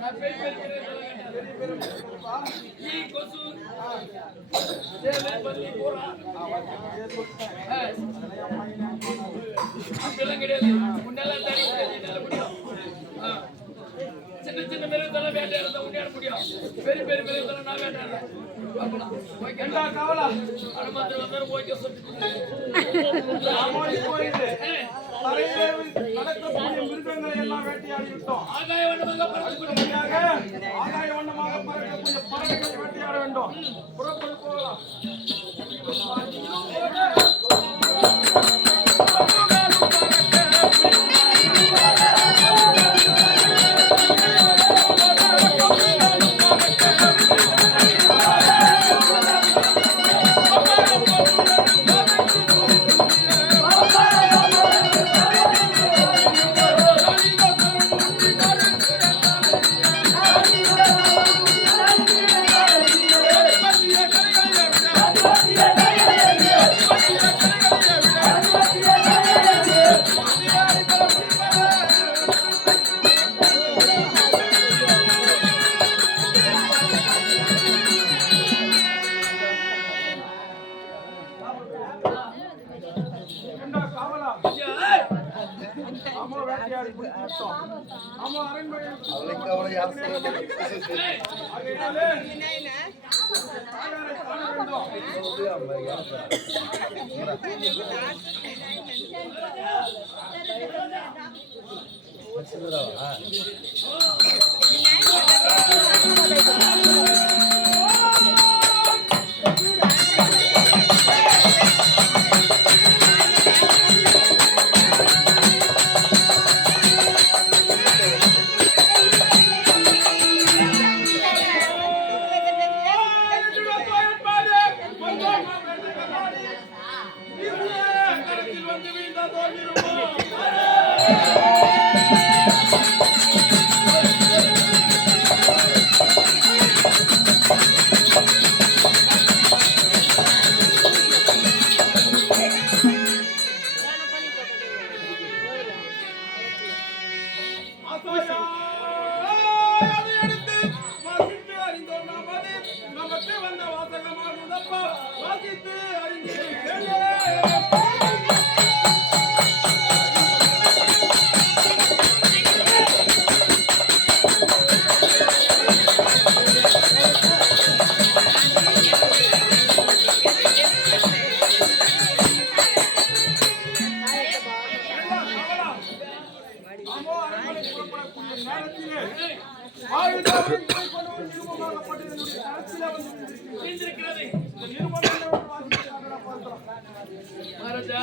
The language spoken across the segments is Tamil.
நான் பெரிய ஈ கொசு தேவை பள்ளி போறா அப்படிலாம் கிடையாது. முன்னெல்லாம் தனி என்னால முடியும். சின்ன சின்ன மிருகத்தெல்லாம் வேட்டையாடுறத உன்னையாட முடியும். பெரிய பெரிய மிருகத்தெல்லாம் நான் வேட்டையாடுறேன். அனுமதி வந்தாலும் ஓகே சொல்லிட்டு மிருகங்களை எல்லாம் வேட்டையாடி விட்டோம். ஆகாய வண்ணமாக பறக்கக்கூடிய பறவைகளை வேட்டையாட வேண்டும். புறப்பட்டு போகலாம். மகாராஜா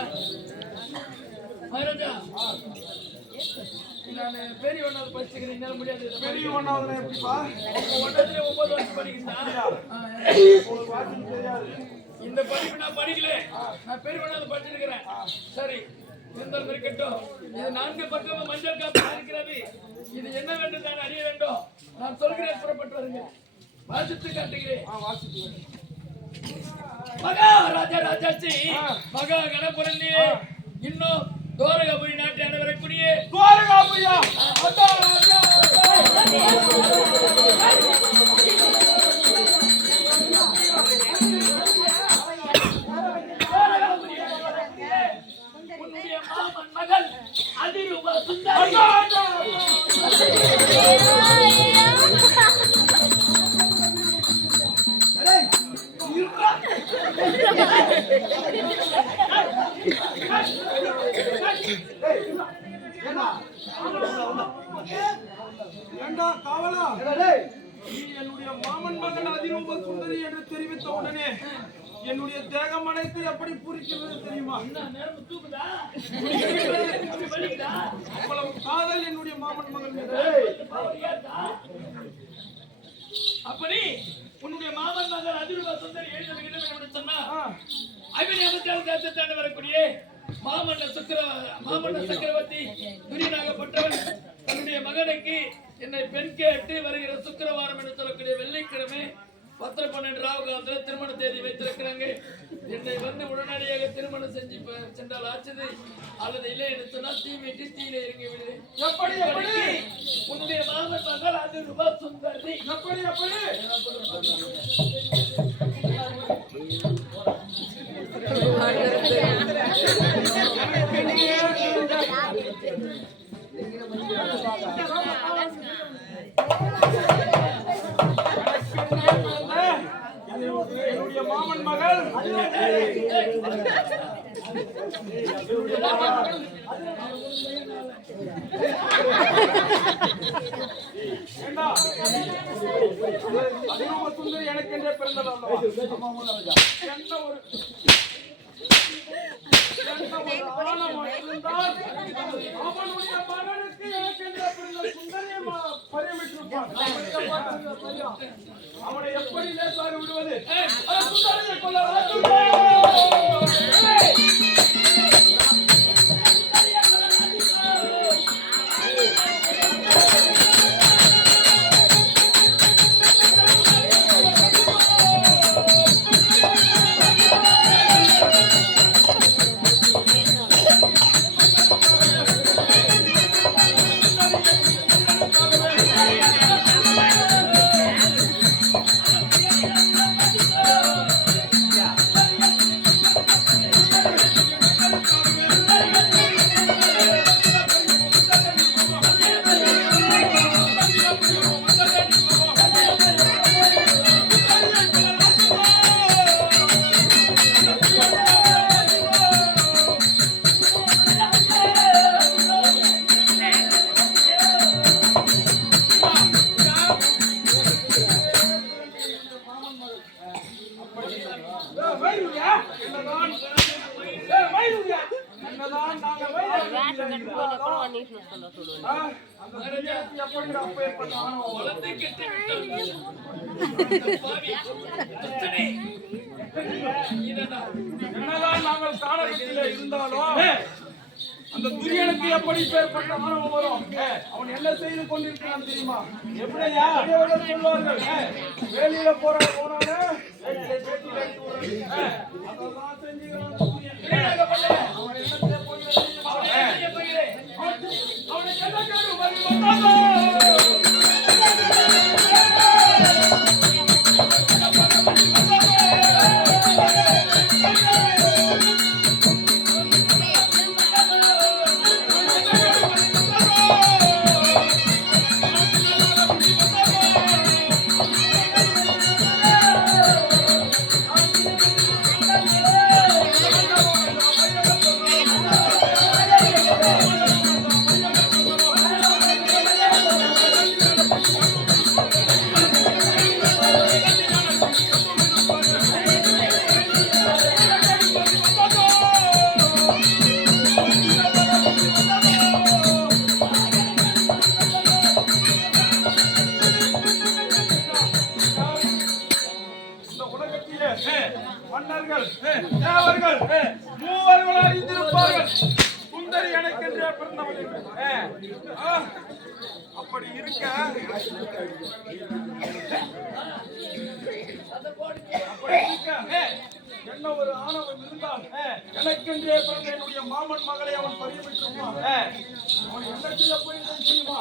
மகாராஜா நான் பெரிய ஒன்னாவது படிச்சுக்கிறேன். என்னால முடியாது. பெரிய ஒன்னாவது எப்படிப்பா? ஒன்னத்துல 9 வருஷம் படிக்கிறேன். இந்த படிப்பு நான் படிக்கல. நான் பெரிய ஒன்னாவது படிச்சிருக்கிறேன். சரி இருந்தாலும் இருக்கட்டும். இது 4 பக்கமும் மஞ்சள் காப்பு இருக்கிறது. இது என்ன வேண்டும் நான் அறிய வேண்டும். நான் சொல்கிறேன், புறப்பட்டு வருங்க. வாசித்து காட்டுகிறேன். மகா ராஜா ராஜாச்சி மகா கணபுரண்யே இன்னும் தோரகாபுரி நாட்டை அனைவரக்கூடிய தோரகாபுரியா உன்னுடைய மாமன் மகள் அதிரூப சுந்தரி என்னுடைய மாமன் மகன் அதிரூப சுந்தரி என்று தெரிவித்த உடனே என்னுடைய தேகம் அனைத்து எப்படி பூரிக்கிறது தெரியுமா? அவ்வளவு காதல் என்னுடைய மாமன் மகன் மீது. அப்படி உன்னுடைய மாமன் மகன் அதிரூப சுந்தரி எழுத சொன்னா அபிநயத்தாண்டு வரக்கூடிய மாமன்ன சக்கரவர்த்தி துரியனாகப்பட்டவன் தன்னுடைய மகனுக்கு என்னை பெண் கேட்டு வருகிற சுக்கிரவாரம் என்று சொல்லக்கூடிய வெள்ளிக்கிழமை 10-12 ராவுகாலத்துல திருமண தேதி வைத்திருக்கிறாங்க. என்னை வந்து உடனடியாக திருமணம் செஞ்சு சென்றால் ஆச்சது அல்லது இல்லை என்று சொன்னால் தீ வெட்டி தீயில இறங்கி விடு. எப்படி உன்னுடைய மாமன் மகள் அதிரூப சுந்தரி. எப்படி எப்படி என்னுடைய மாமன் மகள் அதிரூப சுந்தரி எனக்கென்றே பிறந்தவள் ஆணவம் இருந்தால் அவனுடைய மகனுக்கு எனக்கென்றே பிறந்த சுந்தரியை பரிமிட்டிருப்பான். அவனை எப்படி லேசாக விடுவது? சுந்தரியை கொல்ல என்னதான் நாங்கள் காலகட்டத்தில் இருந்தாலும் அந்த துரியனுக்கு எப்படி பேர்பட்ட ஆணவம் வரும்? அவன் என்ன செய்து கொண்டிருக்கிறான் தெரியுமா? எப்படியா சொல்வார்கள், வேலையில போனாலே அதெல்லாம் செஞ்சுக்கிறான். அவன் என்ன செய்ய போகிறேன்? அவனுக்கு என்ன கேடு வந்தாதோ மன்னர்கள் தேவர்கள் மூவர்கள் அறிந்திருப்பார்கள் சுந்தரி எனக்கென்றே பிறந்தவள் என்று. அப்படி இருக்க என்ன ஒரு ஆணவம் இருந்தால் எனக்கென்றே பிறந்த என்னுடைய மாமன் மகளை அவன் பறிவிட்டிருப்பான். அவன் என்ன செய்ய போயிருந்தான் தெரியுமா?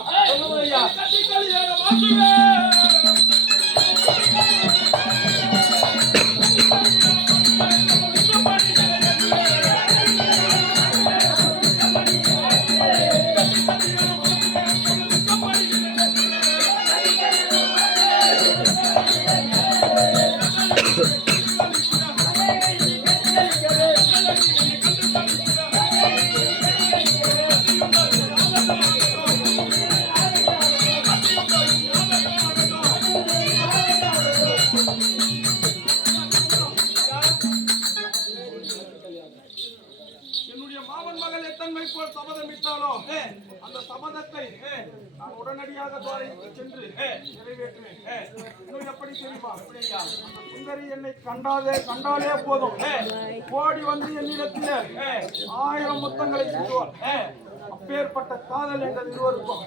சபதமிட்டாலோ அந்த சபதத்தை நான் உடனடியாக துவாரைக்கு சென்று நிறைவேற்றுவேன். இன்னும் எப்படி தெரியுமா? சுந்தரி என்னை கண்டாலே போதும் ஓடி வந்து என்னிடத்தில் 1000 முத்தங்களை செய்வார். அப்பேற்பட்ட காதல் எங்கள் இருவருக்கும்.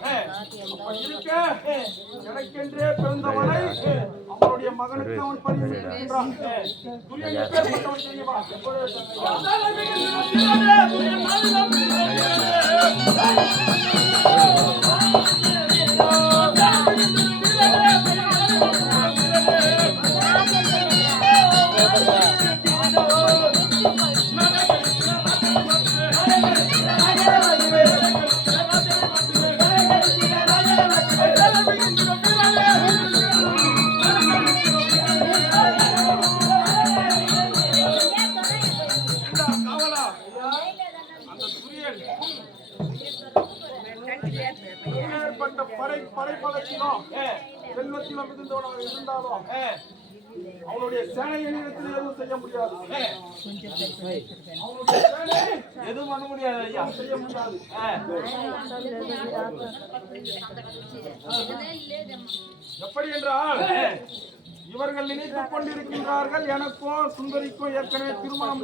அப்படி இருக்க எனக்கென்றே பிறந்தவனை அவனுடைய மகனுக்கு அவன் பரிந்துரைக்கின்றான். துரியன் எப்பேற்பட்டவன் தெரியுமா? துரியன் படைப்பலத்திலும் செல்வத்திலும் இருந்தாலும் அவனுடைய சேனையிடத்தில் எதுவும் செய்ய முடியாது. அவனுடைய சேனை எதுவும் பண்ண முடியாது ஐயா, செய்ய முடியாது. எப்படி என்றால் இவர்கள் நினைத்துக் கொண்டிருக்கின்றார்கள், எனக்கும் சுந்தரிக்கும் ஏற்கனவே திருமணம்